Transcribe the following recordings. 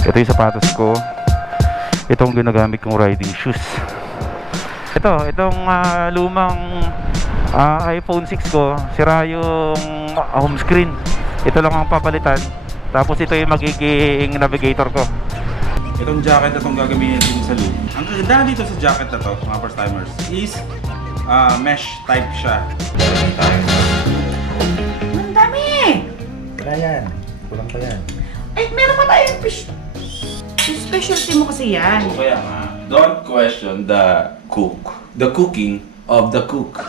Ito yung sapatos ko. Itong ginagamit kong riding shoes. Itong lumang iPhone 6 ko, sira yung home screen. Ito lang ang papalitan. Tapos ito yung magiging navigator ko. Itong jacket na itong gagamitin din sa loop. Ang kaganda dito sa jacket na to, mga first timers, is mesh type siya. Ang dami! Wala yan. Kulang pa yan. Ay, meron pa tayong fish. Yung specialty mo kasi yan. O kaya nga, don't question the cook. The cooking of the cook.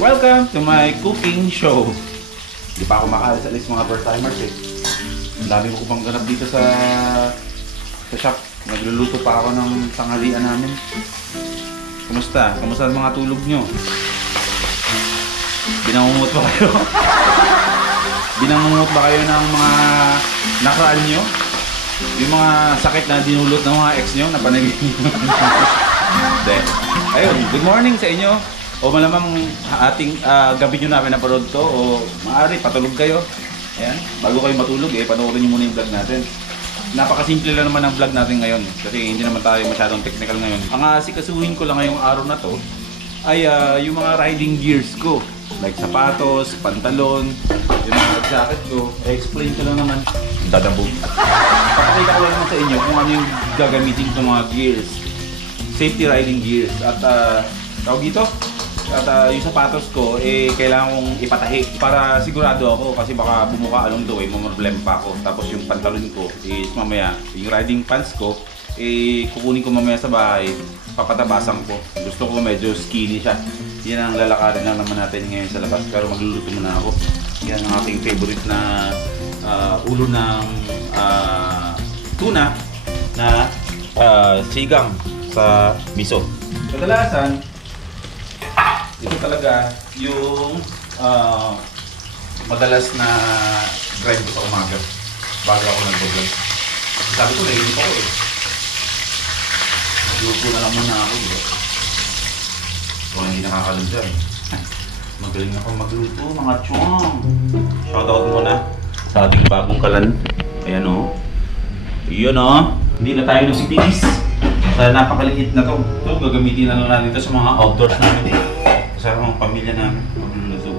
Welcome to my cooking show. Hindi pa ako makaalis alis mga first timers eh. Ang dami ko pang ganap dito sa shop. Nagluluto pa ako ng tanghalian namin. Kumusta? Kumusta ang mga tulog nyo? Binangungot ba kayo? Binangungot ba kayo ng mga nakaraan nyo? Yung mga sakit na dinulot ng mga ex nyo na panaginip? Ayun, good morning sa inyo. O malamang ating gabi nyo namin napanood to o maaari patulog kayo. Ayan, bago kayo matulog panoorin nyo muna yung vlog natin. Napakasimple lang naman ang vlog natin ngayon kasi hindi naman tayo masyadong technical ngayon. Ang asikasuhin ko lang ngayong araw na to ay yung mga riding gears ko. Like sapatos, pantalon, yung mga jacket ko. I-explain ko lang naman. Dadabog. Papakita ko lang naman sa inyo kung ano yung gagamitin ko mga gears. Safety riding gears. At tawag dito? At yung sapatos ko, kailangan kong ipatahi para sigurado ako kasi baka bumuka along the way, mamroblem pa ako. Tapos yung pantalon ko is mamaya, yung riding pants ko, kukunin ko mamaya sa bahay, papatabasan ko. Gusto ko medyo skinny siya. Yan ang lalakarin lang naman natin ngayon sa labas, pero magluluto muna ako. Yan ang ating favorite na ulo ng tuna na sigang sa miso. Kadalasan, ito talaga yung madalas na grind ko sa umaga bago ako nag-vlog. Sabi ko, nainip ako eh. Magluto na lang muna ako. Kung hindi nakakalun dyan. Magaling ako magluto, mga chong. Shoutout muna sa ating bagong kalan. Ayan o. Iyon o. Hindi na tayo nagsitiis. Sa napakaliit na to. Ito, gagamitin na natin ito sa mga outdoors namin eh. Sa mga pamilya namin, magluluto.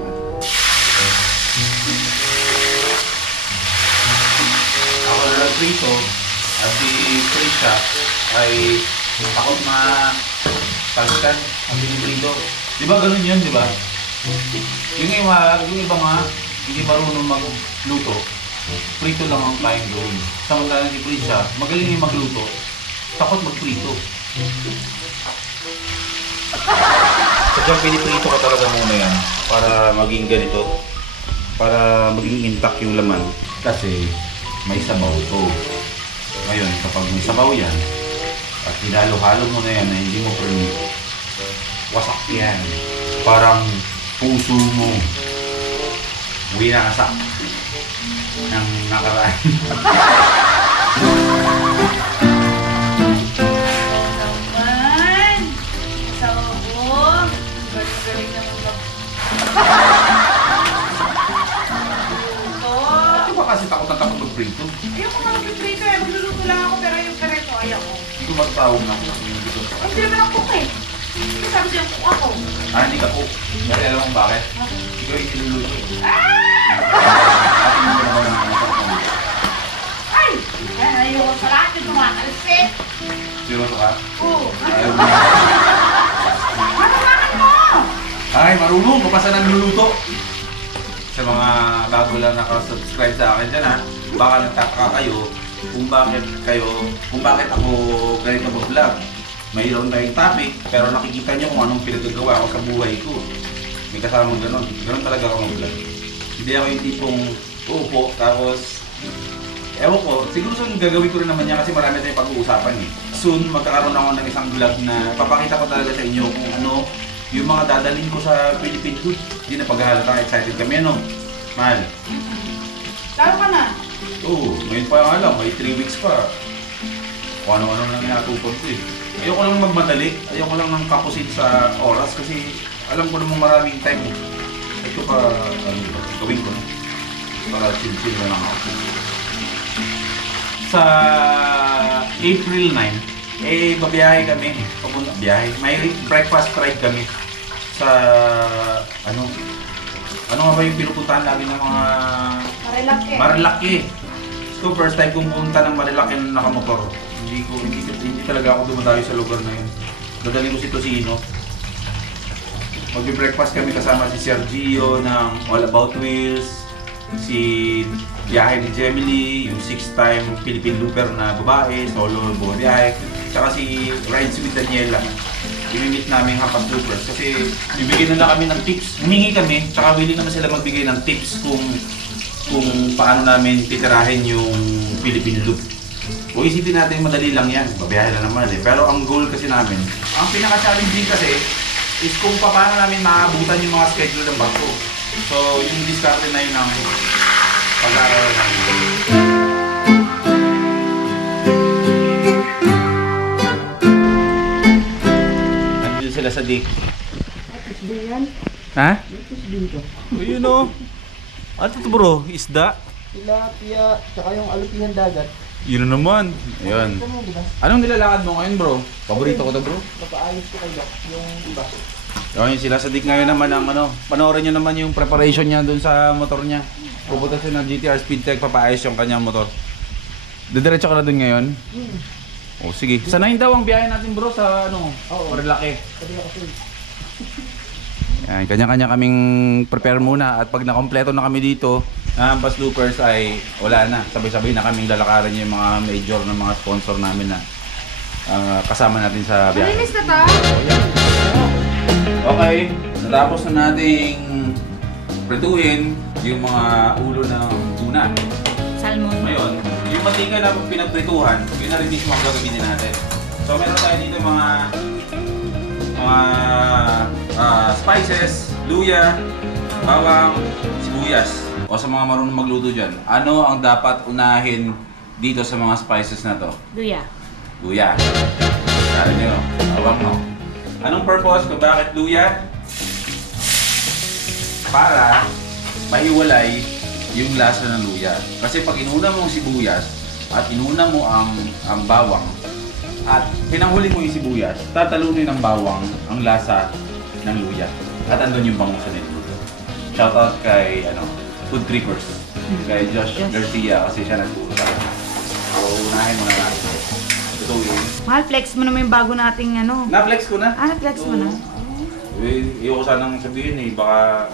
Ako na nag-prito at si Trisha ay takot pagkan ang biniprito. Di ba ganun yun, di ba? Yung iba nga, hindi marunong magluto, prito lang ang kayang gawin. Samantalang si Trisha, magaling yung magluto, takot magprito. Sadyang piniprito ka talaga muna yan para maging ganito, para maging intact yung laman kasi may sabaw to. Ngayon, kapag may sabaw yan at hinalo-halo mo na yan na hindi mo prinito, wasak yan. Parang puso mo winasak ng nakaraan. Galing naman mag... Di ba kasi takot na takot mag-prito? Ayoko nga mag-prito eh. Magluluto lang ako pero yung perito ayoko. Hindi ko magtawag na ako kasi hindi ko. Hindi naman ako cook eh. Hindi sabi siya cook ako. Hindi ka cook. Kasi alam mo bakit? Ikaw yung niluluto. Ay! Yan, ayoko sa lahat yung tumatalsik. Seryoso ka? Oo. Ayaw mo. Manawakan mo! Ay, marunong! Kapasa nagluluto! Sa mga bago lang nakasubscribe sa akin dyan ha, baka nagtataka kayo kung bakit ako ganito mag-vlog. Mayroon tayong topic, pero nakikita niyo kung anong pinagagawa ko sa buhay ko. May kasamang ganon. Ganon talaga ako mag-vlog. Hindi ako yung tipong uupo, tapos ewan ko, siguro soon gagawin ko rin naman yan kasi marami tayong pag-uusapan eh. Soon magkakaroon ako ng isang vlog na papakita ko talaga sa inyo kung ano yung mga dadalhin ko sa Philippine Food. Hindi na paghahalata, excited kami ano. Mahal. Lalo ka na. Oo, ngayon pa nga lang, may 3 weeks pa. Kung ano-ano lang inatupod ko eh. Ayoko lang magmadali, ayoko lang ng kapusin sa oras kasi alam ko namang maraming time. Ito pa, gawin ko na. Para chill-chill na lang ako. Sa April 9, babiyahe kami. Biyahe. May breakfast ride kami sa, ano nga ba yung pinupuntahan namin ng mga Marilaki. Marilaki. So first time kong pumunta ng Marilaki na nakamotor. Hindi talaga ako dumadayo sa lugar na yun. Dadali ko si Tosino. Magbe-breakfast kami kasama si Sergio ng All About Wheels, si biyahe ni Gemily, yung 6-time Philippine Looper na babae, solo biyahe, tsaka si Rides with Daniela. I-meet namin Hapas Loopers kasi bibigyan na kami ng tips. Humingi kami, tsaka willing naman sila magbigay ng tips kung paano namin titirahin yung Philippine Loop. Kung isipin natin madali lang yan, babiyahe na naman eh. Pero ang goal kasi namin, ang pinaka-challenging kasi is kung paano namin maabutan yung mga schedule ng barko. So yung discarte na yun ang pag-aaral namin. Nandito sila sa dik. Yan. Ha? Dito. Ayun o. Ano ito bro? Isda? Tilapia, tsaka yung alupihan dagat. Yun na naman. Ayun. Ito mo, diba? Anong nilalakad mo ngayon bro? Paborito ko to bro. Papaayos ko kayo yung iba. Ayun sila sa dik ngayon naman ang ano. Panoorin nyo naman yung preparation niya dun sa motor niya. Pupunta siya ng GTR Speedtech, papaayos yung kanyang motor. Didiretso ka na dun ngayon? O sige. Sanayin daw ang biyahe natin bro sa ano, Marilaki. Sabi ako sir. Yan, kanya-kanya kaming prepare muna at pag nakompleto na kami dito, Hapas Loopers ay wala na. Sabay-sabay na kaming lalakaran yung mga major na mga sponsor namin na kasama natin sa biyahe. Malinis na to? Okay, natapos na nating prituhin yung mga ulo ng tuna. Salmon. Ngayon, yung mantika na pinagprituhan, yun na rin mismo ang gagawin natin. So meron tayo dito mga spices, luya, bawang, sibuyas. O sa mga marunong magluto dyan, ano ang dapat unahin dito sa mga spices na to? Luya. Luya. Sabi nyo, bawang no. Anong purpose kung bakit luya? Para mahiwalay yung lasa ng luya. Kasi pag inuna mo ang sibuyas at inuna mo ang bawang at pinanghuli mo yung sibuyas, tatalunin ng bawang ang lasa ng luya. At andun yung bangus nito. Shoutout kay Food Trippers. Kay Josh Garcia kasi siya nagturo sa akin. So unahin mo na natin. Ito yun. Mahal, flex mo naman yung bago nating ano. Na-flex ko na. Na-flex mo na? Iyoko sanang sabihin eh, baka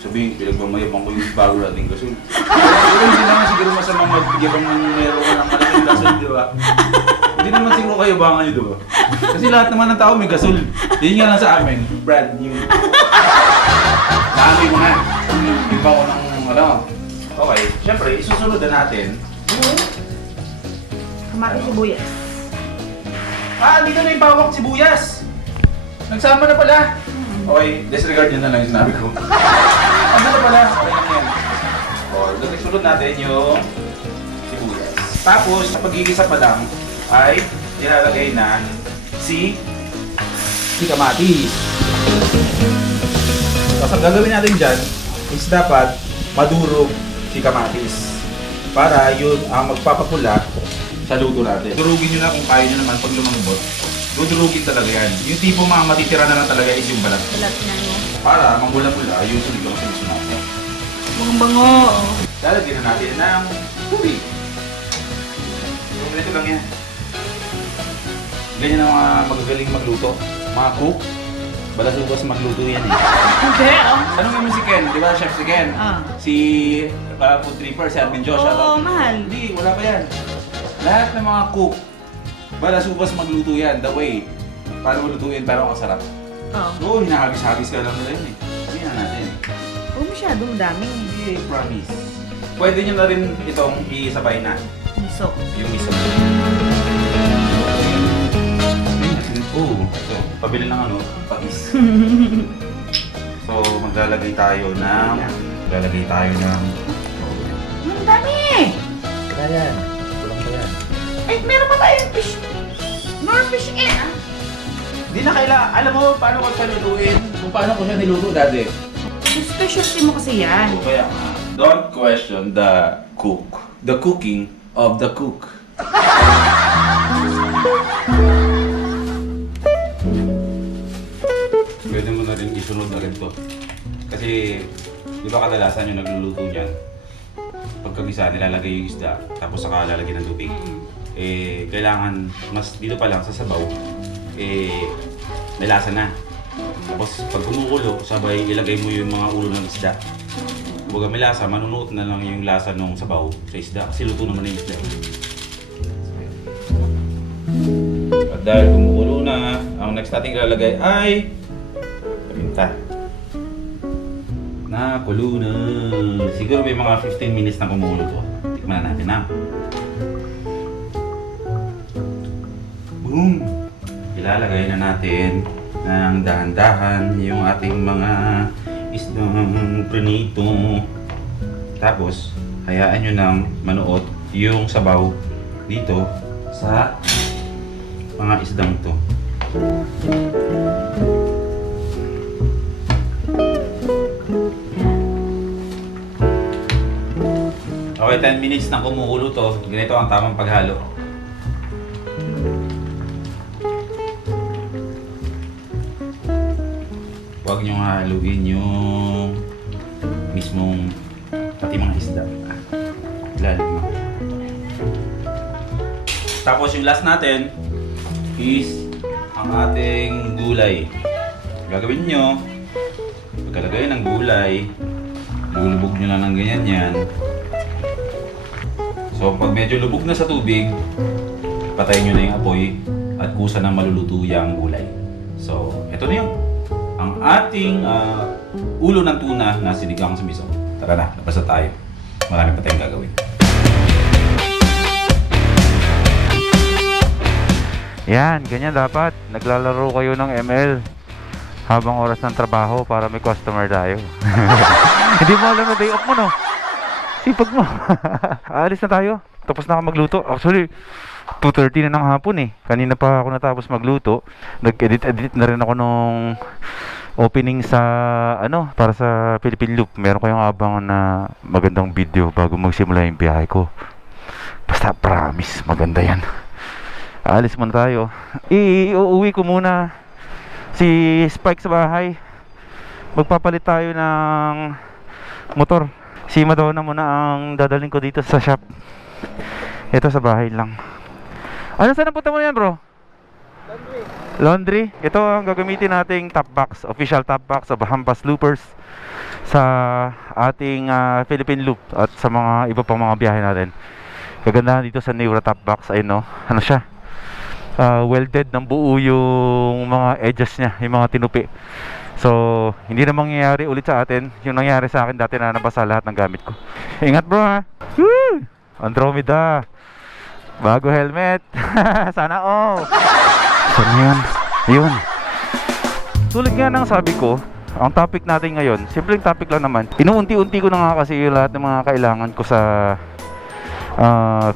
sabihin, pinagmamayabang ko yung bago nating gasol. Pero hindi naman siguro masamang magbigyan ng meron ka ng malaking gasol, di ba? Hindi naman siguro kayo baka nyo, di ba? Kasi lahat naman ng tao may gasol. Yun nga lang sa amin, brand new. Dami mo na. Iba ko ng Okay, syempre, isusunod na natin. Kamatis sibuyas. Dito na yung bawang sibuyas. Nagsama na pala. Okay, disregard nyo na lang yung sinabi ko. Ano na pala? Okay lang yan. O, sunod natin yung sibuyas. Tapos, sa pagigisa pa lang, ay nilalagay na si kamatis. Tapos, ang gagawin natin dyan is dapat madurog si kamatis. Para yun ang magpapapula sa luto natin. Durugin nyo na kung kaya nyo naman pag lumambot. Dudurugin talaga yan. Yung tipo mga matitira na lang talaga is yung balat. Balat na no. Para mangula-mula yung suligaw sa gusto natin. Bango-bango. Lalagyan na natin ng tubig. Ganito lang yan. Ganyan ang mga magagaling magluto. Mga cook. Balasubos magluto yan eh. Hindi Ano naman si Ken? Di ba chef si Ken? Ah. Si Food Tripper, si Admin Josh. Oo, mahal. Hindi, wala pa yan. Lahat ng mga cook, balas-ubas magluto yan, the way. Paano malutuin, pero ang sarap. Oo. Oo, hinahagis-hagis ka lang nila yun eh. Sabihin na natin. Huwag masyadong dami. Hindi, promise. Pwede nyo na rin itong isabay na. Miso. Yung miso. Oo, ito. Pabili ng ano, patis. So, maglalagay tayo ng... Ang dami! Kaya yan. Kulang ba yan? Ay, meron pa tayong fish. More fish in, ah. Hindi na kailangan. Alam mo, paano ko siya lutuin? Kung paano ko siya niluto dati. Yung specialty mo kasi yan. So, kaya nga, don't question the cook. The cooking of the cook. Pwede mo na rin isunod na rin to. Kasi, di ba kadalasan yung nagluluto niyan, pagkagisa, nilalagay yung isda, tapos saka lalagyan ng tubig. Eh, kailangan, mas dito pa lang sa sabaw, eh, may lasa na. Tapos, pag kumukulo, sabay ilagay mo yung mga ulo ng isda. Kumbaga may lasa, manunuot na lang yung lasa ng sabaw sa isda, kasi luto naman na yung isda. At dahil kumukulo na, ang next natin ilalagay ay paminta. Nakulo na. Siguro may mga 15 minutes na kumukulo to. Tikman na natin na. Boom! Ilalagay na natin ng dahan-dahan yung ating mga isdang prinito. Tapos, hayaan nyo nang manuot yung sabaw dito sa mga isdang to. Okay, 10 minutes na kumukulo to. Ganito ang tamang paghalo. Huwag nyo haluin yung mismong pati mga isda. Lalim mo. Tapos yung last natin is ang ating gulay. Gagawin nyo, pagkalagay ng gulay, lulubog nyo lang ng ganyan yan. So pag medyo lubog na sa tubig, patayin nyo na yung apoy at kusa na maluluto yung gulay. So, ito na yun. Ang ating ulo ng tuna na sinigang sa miso. Tara na, labas na tayo. Marami pa tayong gagawin. Yan, ganyan dapat. Naglalaro kayo ng ML habang oras ng trabaho para may customer tayo. Hindi mo alam na day off mo, no? Sipag mo. Aalis na tayo. Tapos na ako magluto. Actually, 2:30 na ng hapon eh. Kanina pa ako natapos magluto. Nag-edit na rin ako nung opening sa para sa Philippine Loop. Meron kayong abangan na magandang video bago magsimula yung biyahe ko. Basta promise, maganda yan. Aalis muna tayo. Uuwi ko muna si Spike sa bahay. Magpapalit tayo ng motor. Si Madonna muna ang dadalhin ko dito sa shop. Ito sa bahay lang. Ano saan ang punta mo yan, bro? Laundry. Laundry. Ito ang gagamitin nating top box. Official top box of Hampas Loopers sa ating Philippine Loop at sa mga iba pang mga biyahe natin. Kagandahan dito sa Neura top box ay ano siya? Welded ng buo yung mga edges niya, yung mga tinupi. So, hindi na mangyayari ulit sa atin yung nangyari sa akin dati na nabasa lahat ng gamit ko. Ingat bro ha! Woo! Andromeda! Bago helmet! Sana all! Saan yun? Yun! Tulad nga ng sabi ko, ang topic natin ngayon, simpleng topic lang naman. Inuunti-unti ko na nga kasi yung lahat ng mga kailangan ko sa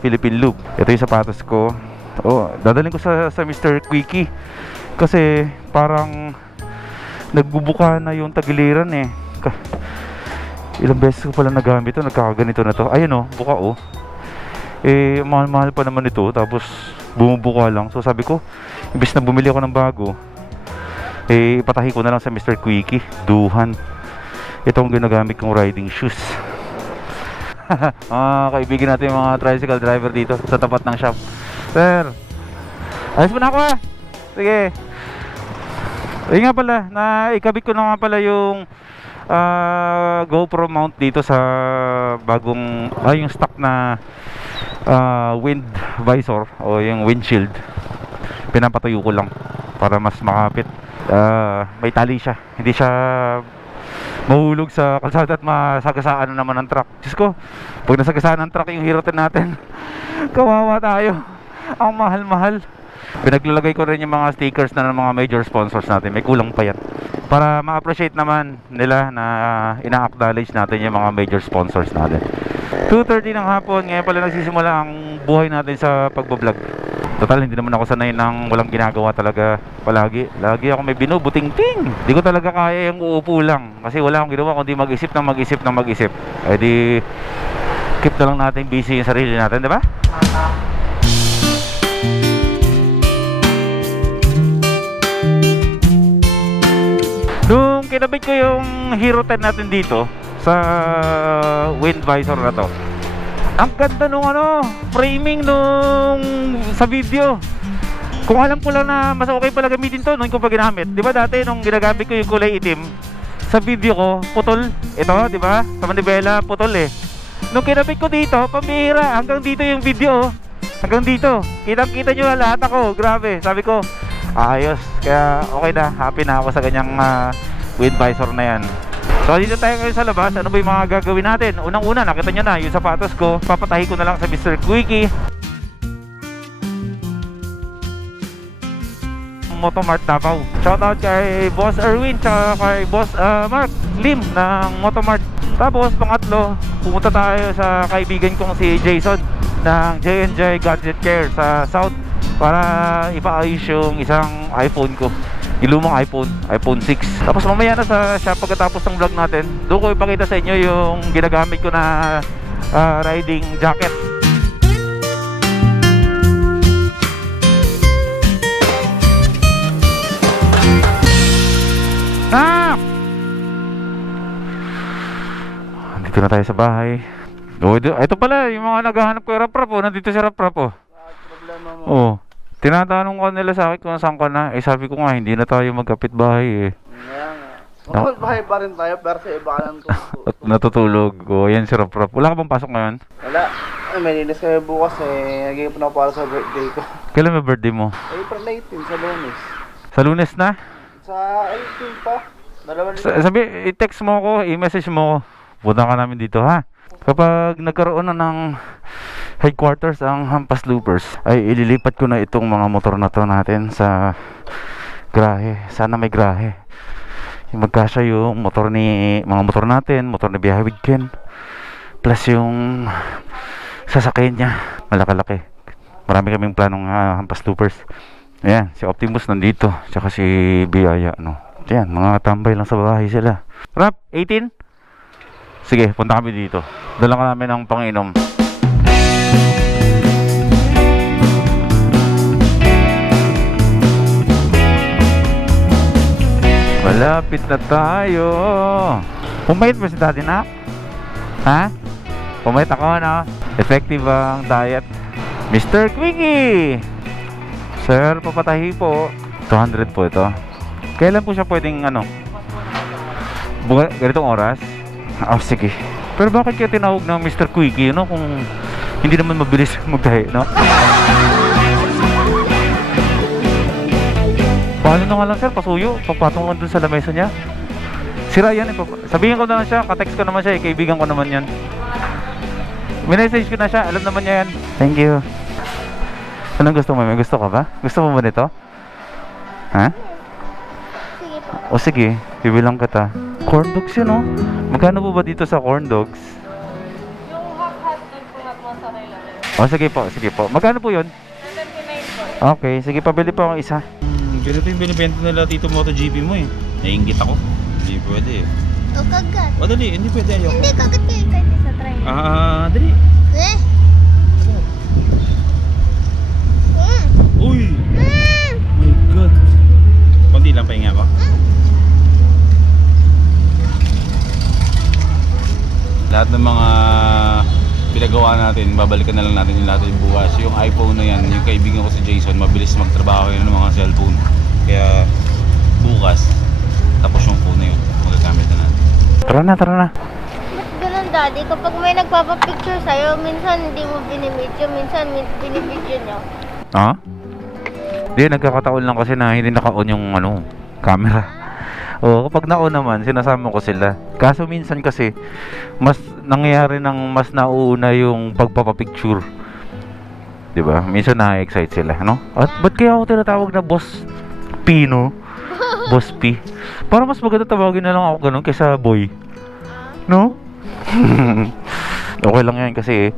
Philippine Loop. Ito yung sapatos ko. Dadalhin ko sa Mr. Quickie. Kasi parang nagbubuka na yung tagiliran eh. Ilang beses ko pala nagamit ito, nagkakaganito na to. Ayun buka mahal-mahal pa naman ito, tapos bumubuka lang. So sabi ko, imbes na bumili ako ng bago, ipatahi ko na lang sa Mr. Quickie, duhan. Ito ang ginagamit kong riding shoes. Kaibigan natin yung mga tricycle driver dito sa tapat ng shop. Sir, ayos mo na ako ha. Sige. Nga pala, ikabit ko na nga pala yung GoPro mount dito sa bagong yung stock na wind visor o yung windshield. Pinapatuyo ko lang para mas makapit. May tali siya, hindi siya mahulog sa kalsada at masagasaan na naman ng truck. Diyos ko, pag nasagasaan ng truck yung hirutin natin, kawawa tayo. Ang mahal-mahal. Pinaglalagay ko rin yung mga stickers na ng mga major sponsors natin. May kulang pa yan para ma-appreciate naman nila na ina-acknowledge natin yung mga major sponsors natin. 2:30 ng hapon, ngayon pala nagsisimula ang buhay natin sa pagbablog. Total, hindi naman ako sanay ng walang ginagawa talaga palagi. Lagi ako may binubuting-ting. Hindi ko talaga kaya yung uupo lang. Kasi wala akong ginawa kundi mag-isip ng mag-isip ng mag-isip. Eh di, keep na lang natin busy yung sarili natin, di ba? Nung kinabit ko yung Hero 10 natin dito sa wind visor na to, ang ganda nung framing nung sa video. Kung alam ko lang na mas okay pala gamitin to nung ko pa ginamit. Di ba dati nung ginagamit ko yung kulay itim, sa video ko, putol. Ito, di ba? Sa manibela, putol eh. Nung kinabit ko dito, pambihira. Hanggang dito yung video. Hanggang dito. Kitang-kita nyo na lahat ako. Grabe. Sabi ko, ayos. Kaya okay na. Happy na ako sa ganyang wind visor na yan. So dito tayo ngayon sa labas. Ano ba yung mga gagawin natin? Unang-una, nakita nyo na yung sapatos ko. Papatahi ko na lang sa Mr. Quickie Motomart Davao. Shoutout kay Boss Erwin tsaka kay Boss Mark Lim ng Motomart. Tapos pangatlo, pumunta tayo sa kaibigan kong si Jason ng J&J Gadget Care sa South para ipaayos yung isang iPhone ko, yung lumang iPhone 6. Tapos mamaya na sa shop pagkatapos ng vlog natin, doon ko ipakita sa inyo yung ginagamit ko na riding jacket. Dito na tayo sa bahay. Ito pala yung mga naghahanap ko rap-rap nandito si rap-rap Problema mo. Oh. Tinatanong ko nila sa akin kung saan ka na. Sabi ko nga, hindi na tayo magkapit bahay Kaya nga. Magbahay pa rin tayo pero sa iba ka lang At natutulog. Yan si rap-rap. Wala ka bang pasok ngayon? Wala. May linis kami bukas nagiging na para sa birthday ko. Kailan may birthday mo? April 19 sa Lunes. Sa Lunes na? Sa 18 pa. Dalawa Sabi, i-text mo ako, i-message mo ako. Punta ka namin dito ha. Kapag nagkaroon na ng headquarters ang Hampas Loopers, ay ililipat ko na itong mga motor na to natin sa grahe. Sana may grahe. Magkasya yung motor mga motor natin, motor ni Biyahe with Ken, plus yung sasakyan niya. Malaki-laki. Marami kaming planong Hampas Loopers. Ayan, si Optimus nandito, tsaka si Biyaya, no. Ayan, mga tambay lang sa bahay sila. Rap, 18? Sige, punta kami dito. Dala ka namin ng panginom. Malapit na tayo. Pumayat ba si Daddy na? Ha? Pumayat ako, no? Effective ang diet. Mr. Quickie! Sir, papatahi po. 200 po ito. Kailan po siya pwedeng ganitong oras? Oh, sige. Pero bakit kaya tinawag ng Mr. Quickie, no? Kung hindi naman mabilis magtahi, no? Paano na nga lang, sir? Pasuyo. Papatong lang dun sa lamesa niya. Sira yan. Sabihin ko na lang siya. Katext ko naman siya. Kaibigan ko naman yan. Minessage ko na siya. Alam naman niya yan. Thank you. Anong gusto mo? May gusto ka ba? Gusto mo ba nito? Ha? Sige po. O sige, bibilang kita. Corn dogs yun, no? Magkano po ba dito sa corn dogs? Yung hot dog po at mozzarella. O sige po. Magkano po yun? 79 po. Okay, sige, pabili po ako isa. Ganito yung binibenta nila Tito MotoGP mo eh. Naiingit ako. Hindi pwede eh. O kagat. O dali, hindi pwede ayoko. Hindi, kagat kayo kahit isa try. Dali. Eh? Uy! My God. Konti lang pahinga ko. Lahat ng mga pinagawa natin, babalikan na lang natin yung lahat yung bukas. Yung iPhone na yan, yung kaibigan ko si Jason, mabilis magtrabaho yun ng mga cellphone. Kaya bukas, tapos yung phone na yun, magagamit na natin. Tara na. Ba't ganun Daddy, kapag may nagpapapicture sa'yo, minsan hindi mo binimidyo, minsan binibidyo nyo. Ha? Hindi, nagkakataon lang kasi na hindi naka-on yung camera. O, kapag na-on naman, sinasama ko sila. Kaso minsan kasi, mas nangyayari ng mas nauuna yung pagpapapicture. Diba? Minsan na-excite sila, no? At ba't kaya ako tinatawag na Boss P, no? Boss P. Para mas maganda tawagin na lang ako ganun kaysa boy. No? Okay lang yan kasi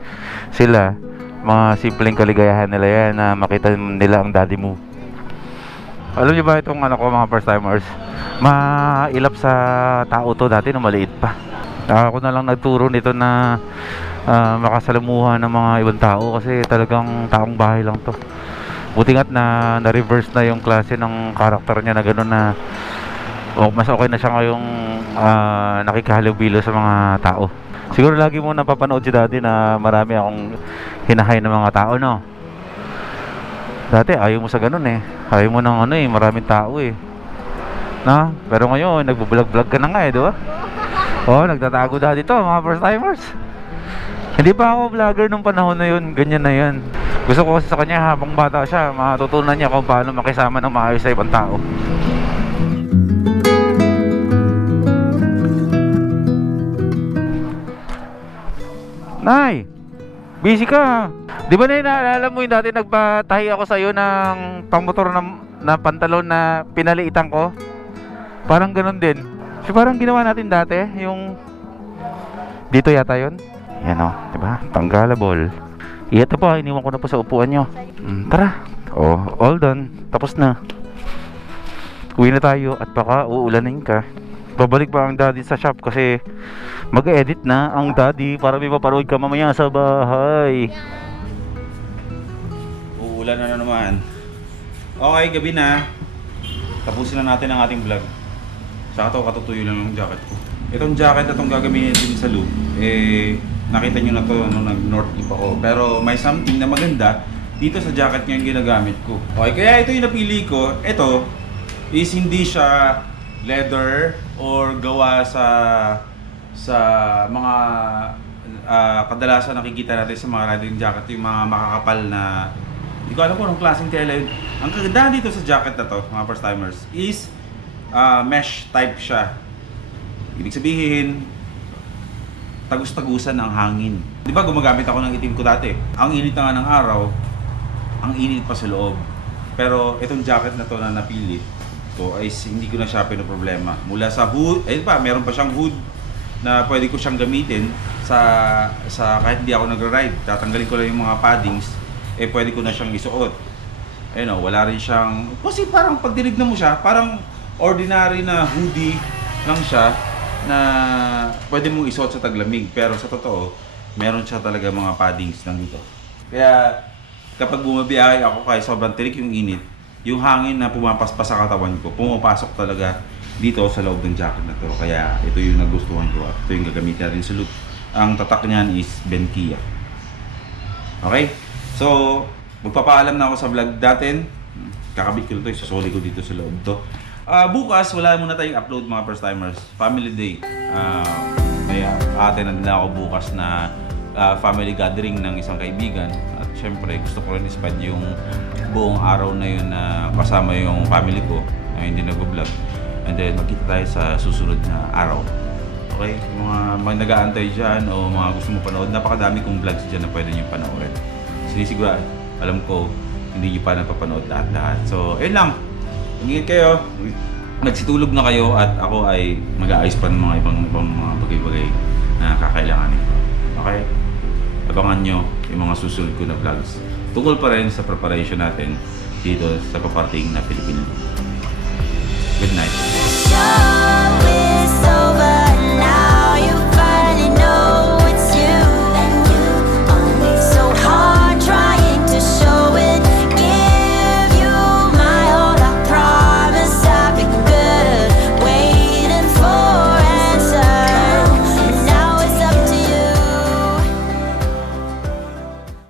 sila, mga simpleng kaligayahan nila yan na makita nila ang daddy mo. Alam niyo ba itong ko mga first timers? Mailap sa tao to dati nung maliit pa. Ako na lang nagturo nito na makasalamuhan ng mga ibang tao kasi talagang taong bahay lang to. Buti nga't na-reverse na yung klase ng karakter niya na gano'n na mas okay na siya ngayong nakikihalubilo sa mga tao. Siguro lagi mo napapanood si daddy na marami akong hinahay ng mga tao, no? Dati ayaw mo sa ganun eh. Ayaw mo ng maraming tao eh. Na? Pero ngayon, nagbo-vlog-vlog ka na nga eh, di ba? Oh, nagtatago dati to, mga first timers. Hindi pa ako vlogger nung panahon na yun, ganyan na yan. Gusto ko kasi sa kanya habang bata siya, matutunan niya kung paano makisama ng maayos sa ibang tao. Nay! Busy ka! Di ba na naalala mo yung dati nagpatahi ako sa'yo ng pangmotor na pantalon na pinaliitan ko? Parang ganun din. So parang ginawa natin dati, yung dito yata yun. Yan o, diba? Tanggalable. Ito po, iniwan ko na po sa upuan nyo. Tara. Oh, all done. Tapos na. Uwi na tayo at baka uulanin ka. Babalik pa ang daddy sa shop kasi mag-edit na ang daddy para may paparood ka mamaya sa bahay. Uulan na naman. Okay, gabi na. Tapusin na natin ang ating vlog. Saka to, katutuyo lang yung jacket ko. Itong jacket na itong gagamitin din sa loop, nakita nyo na to nung nag-North Ip ako. Pero may something na maganda dito sa jacket ngayon ginagamit ko. Okay, kaya ito yung napili ko. Ito is hindi siya leather or gawa sa mga kadalasan nakikita natin sa mga riding jacket, yung mga makakapal na hindi ko alam kung anong klaseng tela yun. Ang kagandahan dito sa jacket na to, mga first timers, is mesh type siya. Ibig sabihin, tagus-tagusan ang hangin. Di ba gumagamit ako ng itim ko dati? Ang init na nga ng araw, ang init pa sa loob. Pero itong jacket na to na napili ko ay hindi ko na siya pinoproblema. Mula sa hood, meron pa siyang hood na pwede ko siyang gamitin sa kahit hindi ako nagra-ride. Tatanggalin ko lang yung mga paddings, pwede ko na siyang isuot. Wala rin siyang, kasi parang pag dinignan mo siya, parang ordinary na hoodie lang siya na pwede mong isuot sa taglamig. Pero sa totoo, meron siya talaga mga paddings lang dito. Kaya kapag bumabiyahe ako kahit sobrang tirik yung init, yung hangin na pumapaspas sa katawan ko, pumapasok talaga dito sa loob ng jacket na to. Kaya ito yung nagustuhan ko at ito yung gagamitin natin sa loop. Ang tatak niyan is Benkia. Okay? So, magpapaalam na ako sa vlog natin. Kakabit ko na ito, isusuli ko dito sa loob to. Bukas, wala muna tayong upload mga first timers. Family Day. May attend na ako bukas na family gathering ng isang kaibigan. At syempre, gusto ko rin i-spend yung buong araw na yun na kasama yung family ko na hindi nag-vlog. And then, magkita tayo sa susunod na araw. Okay? Mga nag-aantay dyan o mga gusto mo panood, napakadami kong vlogs dyan na pwede nyo panoorin. Sinisigurado, alam ko, hindi nyo pa napapanood lahat-lahat. So, ayun lang. Ingat kayo. Nagsitulog na kayo at ako ay mag-aayos pa ng mga ibang mga bagay-bagay na kakailanganin ko. Okay? Abangan nyo yung mga susunod ko na vlogs. Tungkol pa rin sa preparation natin dito sa paparating na Philippine. Good night.